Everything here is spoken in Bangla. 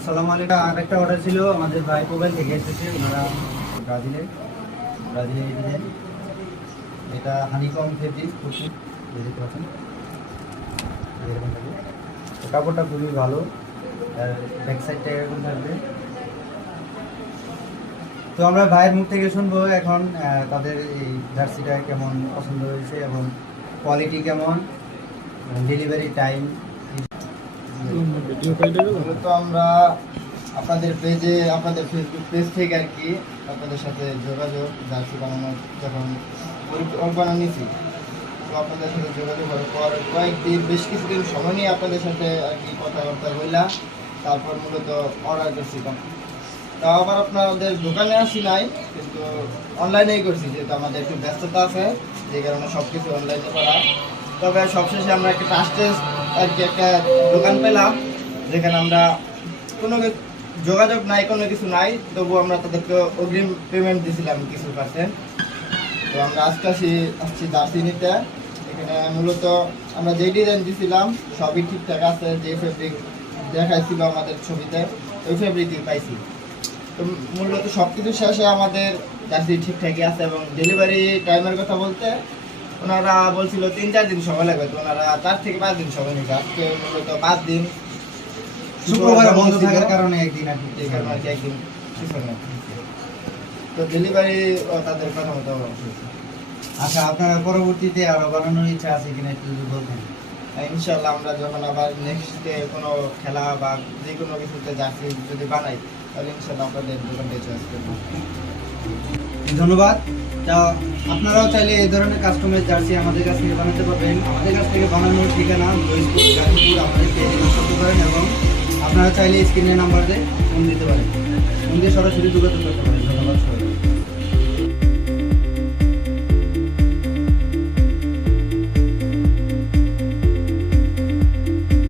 আসসালামু আলাইকুম। আরেকটা অর্ডার ছিল আমাদের ভাই মোবাইল থেকে এসেছে, ওনারা ব্রাজিলে এই ডিজাইন। এটা হানিকম ফেব্রিক, প্রচুর দেখতে পাচ্ছেন এরকম থাকবে। কাপড়টা খুবই ভালো, আর ব্যাক সাইডটা এরকম থাকবে। তো আমরা ভাইয়ের মুখ থেকে শুনবো এখন তাদের এই জার্সিটা কেমন পছন্দ হয়েছে এবং কোয়ালিটি কেমন, ডেলিভারি টাইম। তো আমরা আপনাদের পেজে, আপনাদের ফেসবুক পেজ থেকে আর কি আপনাদের সাথে যোগাযোগ, জার্সি বানানোর যখন পরিকল্পনা নিয়েছি, তো আপনাদের সাথে যোগাযোগ করার পর কয়েকদিন, বেশ কিছুদিন সময় নিয়ে আপনাদের সাথে আর কি কথাবার্তা হইলাম। তারপর মূলত অর্ডার করছিলাম। তাও আবার আপনাদের দোকানে আসি নাই, কিন্তু অনলাইনেই করছি, যেহেতু আমাদের একটু ব্যস্ততা আছে, যে কারণে সব কিছু অনলাইনে করা। তবে সবশেষে আমরা একটা ট্রাস্টেড আর কি একটা দোকান পেলাম, যেখানে আমরা কোনো যোগাযোগ নাই, কোনো কিছু নাই, তবু আমরা তাদেরকে অগ্রিম পেমেন্ট দিয়েছিলাম কিছু %। তো আমরা আজকে আসছি জার্সি নিতে। এখানে মূলত আমরা যেই ডিজাইন দিয়েছিলাম সবই ঠিকঠাক আছে, যে ফেব্রিক দেখাইছিল আমাদের ছবিতে ওই ফেব্রিকই পাইছি। তো মূলত সব কিছু শেষে আমাদের জার্সি ঠিকঠাকই আছে। এবং ডেলিভারি টাইমের কথা বলতে ওনারা বলছিল 3-4 দিন সময় লাগবে, তো ওনারা 4 থেকে 5 দিন সময় নিচ্ছে। আজকে মূলত 5 দিন, শুক্রবার বন্ধ থাকার কারণে একদিন আর কি, এই কারণে আর কি একদিন পিছনে। তো ডেলিভারি তাদের কথা মতো হয়েছে। আচ্ছা, আপনারা পরবর্তীতে আরো বানানোর ইচ্ছা আছে কিনা একটু যদি বলতেন। ইনশাল্লাহ আমরা যখন আবার নেক্সটে কোনো খেলা বা যে কোনো কিছুতে জার্সি যদি বানাই, তাহলে ইনশাল্লাহ আপনাদের দোকানটা চয়েস করবো। ধন্যবাদ। তা আপনারাও চাইলে এই ধরনের কাস্টমাইজ জার্সি আমাদের কাছ থেকে বানাতে পারবেন। আমাদের কাছ থেকে বানানোর ঠিকানা জয়পুর গাজীপুর, আমাদের পেজে করতে পারেন এবং আপনারা চাইলে স্ক্রিনের নাম্বার দিয়ে ফোন দিতে পারেন, ফোন দিয়ে সরাসরি যোগাযোগ করতে পারেন।